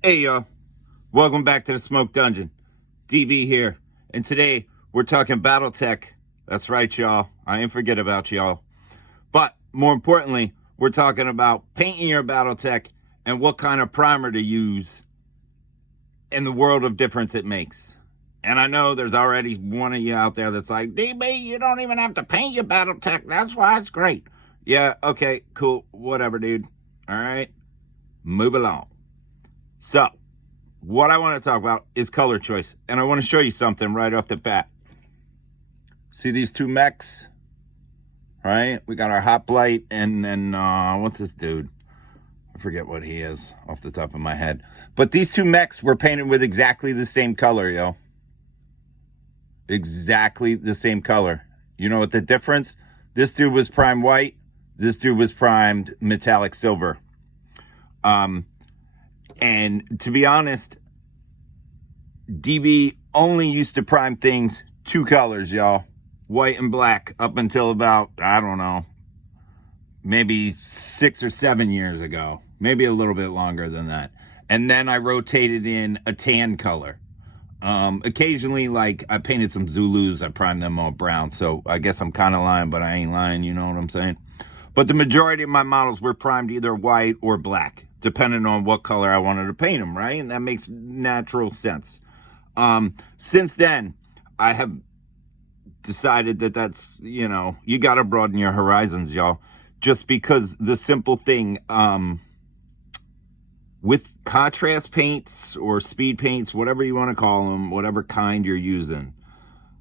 Hey y'all, welcome back to the Smoke Dungeon. DB here, and today we're talking Battletech. That's right, y'all. I ain't forget about y'all. But more importantly, we're talking about painting your Battletech and what kind of primer to use in the world of difference it makes. And I know there's already one of you out there that's like, DB, you don't even have to paint your Battletech. That's why it's great. Yeah, okay, cool, whatever, dude. All right, move along. So, what I want to talk about is color choice. And I want to show you something right off the bat. See these two mechs? Right? We got our Hot Blight and then, what's this dude? I forget what he is off the top of my head. But these two mechs were painted with exactly the same color, yo. Exactly the same color. You know what the difference? This dude was primed white. This dude was primed metallic silver. And to be honest, DB only used to prime things two colors, y'all. White and black up until about, I don't know, maybe 6 or 7 years ago. Maybe a little bit longer than that. And then I rotated in a tan color. Occasionally, like, I painted some Zulus. I primed them all brown. So I guess I'm kind of lying, but I ain't lying. You know what I'm saying? But the majority of my models were primed either white or black, depending on what color I wanted to paint them, right? And that makes natural sense. Since then, I have decided that that's, you know, you got to broaden your horizons, y'all. Just because the simple thing, with contrast paints or speed paints, whatever you want to call them, whatever kind you're using,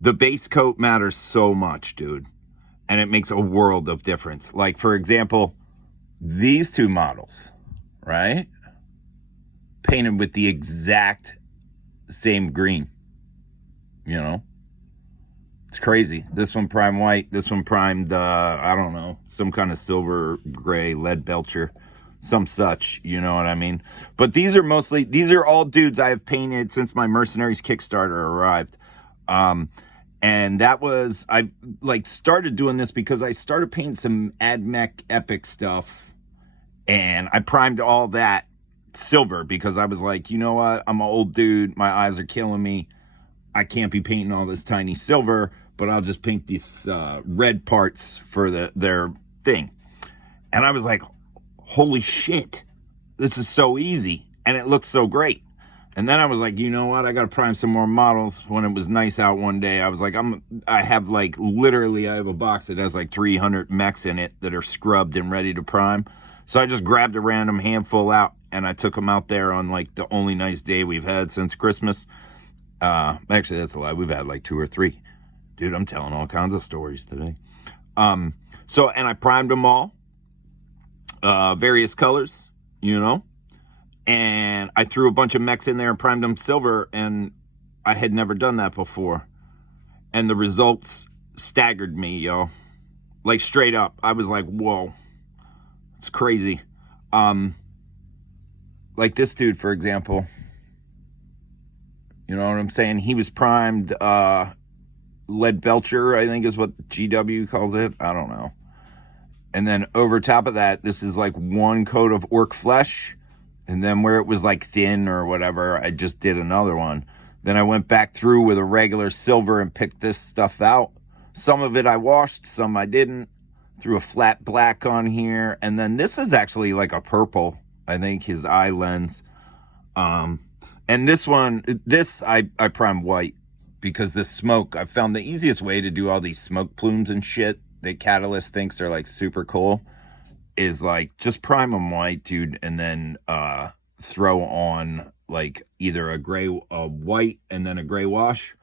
the base coat matters so much, dude. And it makes a world of difference. Like, for example, these two models, right? Painted with the exact same green. You know? It's crazy. This one primed white. This one primed, I don't know, some kind of silver, gray, lead belcher. Some such, you know what I mean? But these are all dudes I have painted since my Mercenaries Kickstarter arrived. And that was, I like started doing this because I started painting some AdMech Epic stuff. And I primed all that silver because I was like, you know what? I'm an old dude. My eyes are killing me. I can't be painting all this tiny silver, but I'll just paint these red parts for their thing. And I was like, holy shit, this is so easy. And it looks so great. And then I was like, you know what? I got to prime some more models. When it was nice out one day, I was like, I have a box that has like 300 mechs in it that are scrubbed and ready to prime. So I just grabbed a random handful out and I took them out there on like the only nice day we've had since Christmas. Actually, that's a lie. We've had like 2 or 3. Dude, I'm telling all kinds of stories today. And I primed them all, various colors, you know. And I threw a bunch of mechs in there and primed them silver, and I had never done that before. And the results staggered me, yo. Like, straight up. I was like, whoa. It's crazy. Like this dude, for example. You know what I'm saying? He was primed lead belcher, I think is what GW calls it. I don't know. And then over top of that, this is like one coat of orc flesh. And then where it was like thin or whatever, I just did another one. Then I went back through with a regular silver and picked this stuff out. Some of it I washed, some I didn't. Threw a flat black on here. And then this is actually like a purple, I think, his eye lens. And this one, I primed white because this smoke, I found the easiest way to do all these smoke plumes and shit that Catalyst thinks are like super cool is like just prime them white, dude, and then throw on like either a white and then a gray wash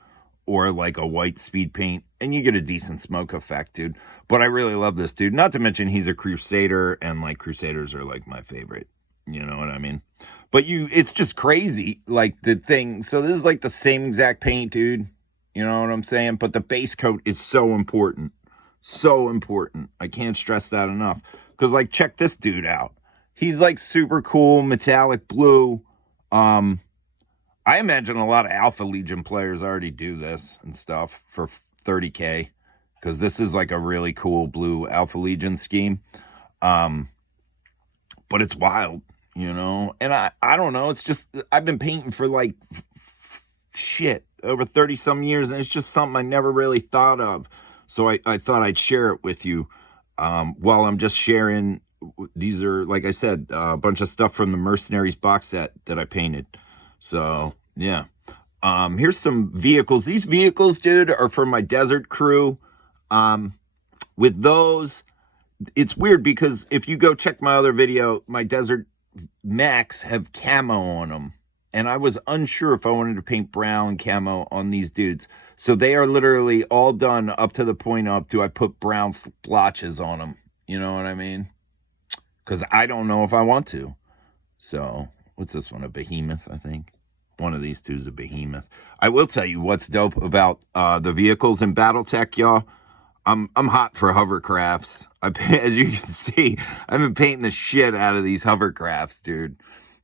or like a white speed paint, and you get a decent smoke effect, dude. But I really love this dude. Not to mention he's a Crusader, and like Crusaders are like my favorite. You know what I mean? But it's just crazy, like the thing. So this is like the same exact paint, dude. You know what I'm saying? But the base coat is so important. So important. I can't stress that enough. Because, like, check this dude out. He's, like, super cool, metallic blue. I imagine a lot of Alpha Legion players already do this and stuff for 30K. Because this is, like, a really cool blue Alpha Legion scheme. But it's wild. you know? And I don't know. It's just, I've been painting for like, shit, over 30 some years, and it's just something I never really thought of. So I thought I'd share it with you. While I'm just sharing, these are, like I said, a bunch of stuff from the Mercenaries box set that I painted. So, yeah. Here's some vehicles. These vehicles, dude, are for my desert crew. With those, it's weird because if you go check my other video, my desert mechs have camo on them. And I was unsure if I wanted to paint brown camo on these dudes. So they are literally all done up to the point of, do I put brown splotches on them? You know what I mean? Because I don't know if I want to. So, what's this one? A behemoth, I think. One of these two is a behemoth. I will tell you what's dope about the vehicles in Battletech, y'all. I'm hot for hovercrafts. As you can see, I've been painting the shit out of these hovercrafts, dude.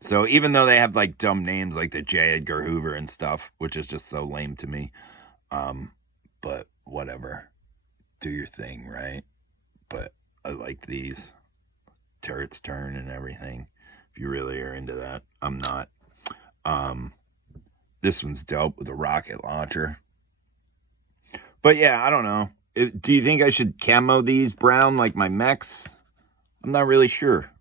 So even though they have like dumb names like the J. Edgar Hoover and stuff, which is just so lame to me, but whatever. Do your thing, right? But I like these. Turrets turn and everything. If you really are into that, I'm not. This one's dope with a rocket launcher. But yeah, I don't know. Do you think I should camo these brown like my mechs? I'm not really sure.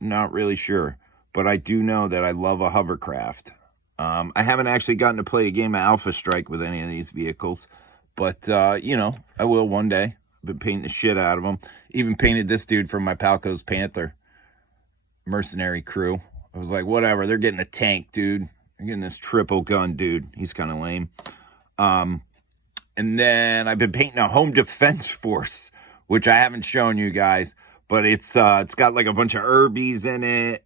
Not really sure. But I do know that I love a hovercraft. I haven't actually gotten to play a game of Alpha Strike with any of these vehicles. But, you know, I will one day. I've been painting the shit out of them. Even painted this dude from my Palco's Panther mercenary crew. I was like, whatever. They're getting a tank, dude. They're getting this triple gun, dude. He's kind of lame. And then I've been painting a home defense force, which I haven't shown you guys, but it's got like a bunch of herbies in it,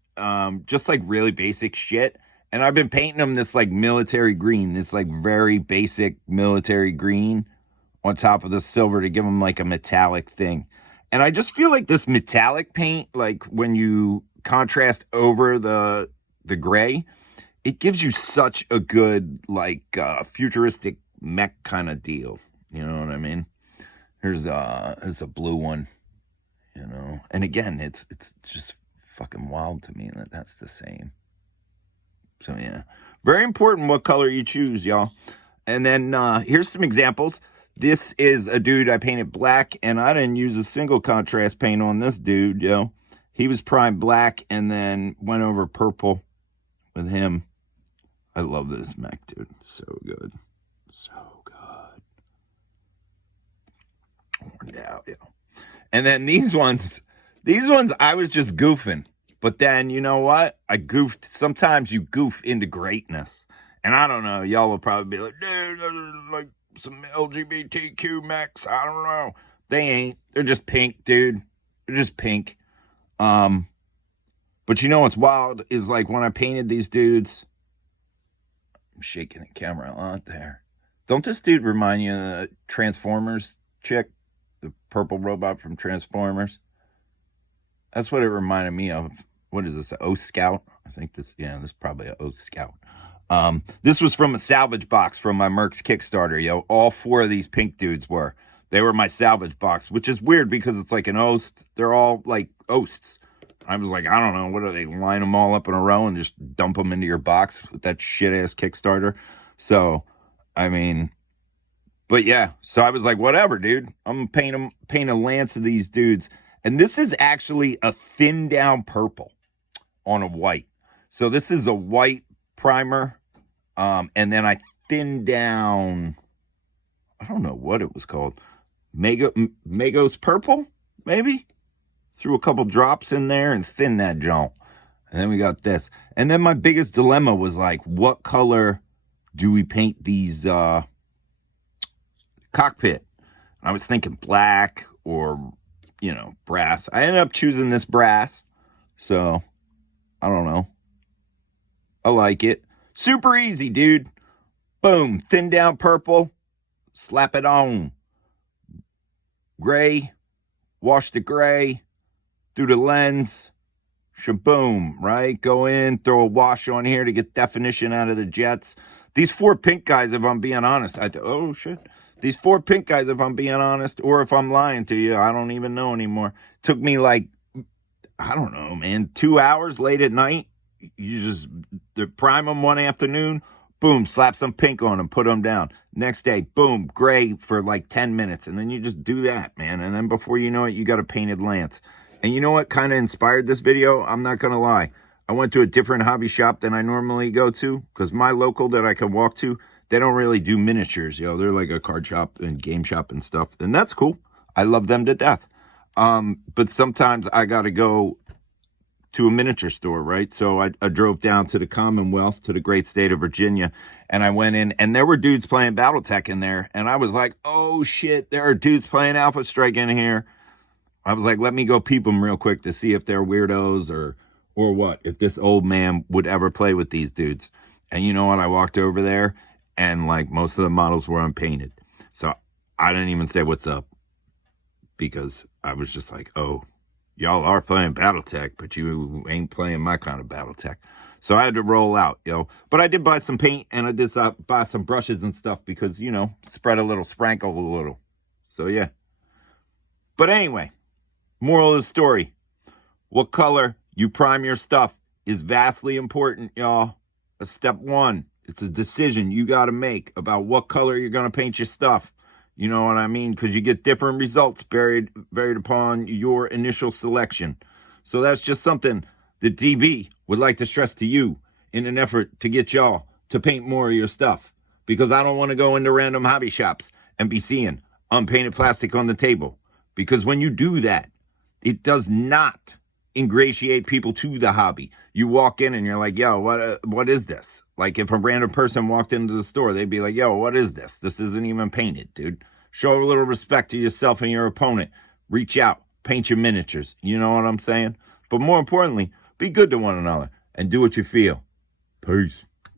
just like really basic shit. And I've been painting them this like military green, this like very basic military green on top of the silver to give them like a metallic thing. And I just feel like this metallic paint, like when you contrast over the gray, it gives you such a good like futuristic mech kind of deal, you know what I mean? Here's a blue one, you know, and again, it's just fucking wild to me that that's the same. So yeah, very important what color you choose, y'all. And then here's some examples. This is a dude I painted black, and I didn't use a single contrast paint on this dude, yo. He was primed black and then went over purple with him. I love this mech, dude. So good. So good. Worn out, yo. And then these ones I was just goofing. But then, you know what? I goofed. Sometimes you goof into greatness. And I don't know. Y'all will probably be like, dude, like some LGBTQ mechs. I don't know. They ain't. They're just pink, dude. They're just pink. But you know what's wild is like when I painted these dudes. I'm shaking the camera a lot there. Don't this dude remind you of the Transformers chick? The purple robot from Transformers? That's what it reminded me of. What is this, an Oath Scout? I think this is probably an Oath Scout. This was from a salvage box from my Mercs Kickstarter, yo. All four of these pink dudes were. They were my salvage box, which is weird because it's like an oath. They're all like oaths. I was like, I don't know. What do they, line them all up in a row and just dump them into your box with that shit-ass Kickstarter? So, I mean, but yeah. So I was like, whatever, dude. I'm going to paint a lance of these dudes. And this is actually a thin down purple on a white. So this is a white primer. And then I thinned down, I don't know what it was called. Magos purple, maybe? Threw a couple drops in there and thinned that joint. And then we got this. And then my biggest dilemma was like, what color do we paint these cockpit? And I was thinking black or, you know, brass. I ended up choosing this brass. So, I don't know. I like it. Super easy, dude. Boom. Thin down purple. Slap it on. Gray. Wash the gray. Through the lens. Shaboom, right? Go in. Throw a wash on here to get definition out of the jets. These four pink guys, if I'm being honest. Oh, shit. These four pink guys, if I'm being honest, or if I'm lying to you, I don't even know anymore. Took me like, I don't know, man, 2 hours late at night. You just prime them one afternoon, boom, slap some pink on them, put them down. Next day, boom, gray for like 10 minutes. And then you just do that, man. And then before you know it, you got a painted lance. And you know what kind of inspired this video? I'm not going to lie. I went to a different hobby shop than I normally go to, because my local that I can walk to, they don't really do miniatures. You know, they're like a card shop and game shop and stuff. And that's cool. I love them to death. But sometimes I got to go to a miniature store, right? So I drove down to the Commonwealth, to the great state of Virginia, and I went in, and there were dudes playing Battletech in there. And I was like, oh shit, there are dudes playing Alpha Strike in here. I was like, let me go peep them real quick to see if they're weirdos or what, if this old man would ever play with these dudes. And you know what? I walked over there, and like most of the models were unpainted. So I didn't even say what's up, because I was just like, oh, y'all are playing Battletech, but you ain't playing my kind of Battletech. So I had to roll out, But I did buy some paint, and I did buy some brushes and stuff because, spread a little, sprankle a little. So, yeah. But anyway, moral of the story. What color you prime your stuff is vastly important, y'all. Step one. It's a decision you got to make about what color you're going to paint your stuff. You know what I mean? Because you get different results varied upon your initial selection. So that's just something that DB would like to stress to you in an effort to get y'all to paint more of your stuff. Because I don't want to go into random hobby shops and be seeing unpainted plastic on the table. Because when you do that, it does not ingratiate people to the hobby. You walk in and you're like, yo, what is this? Like if a random person walked into the store, they'd be like, yo, what is this? This isn't even painted, dude. Show a little respect to yourself and your opponent. Reach out, paint your miniatures. You know what I'm saying? But more importantly, be good to one another and do what you feel. Peace.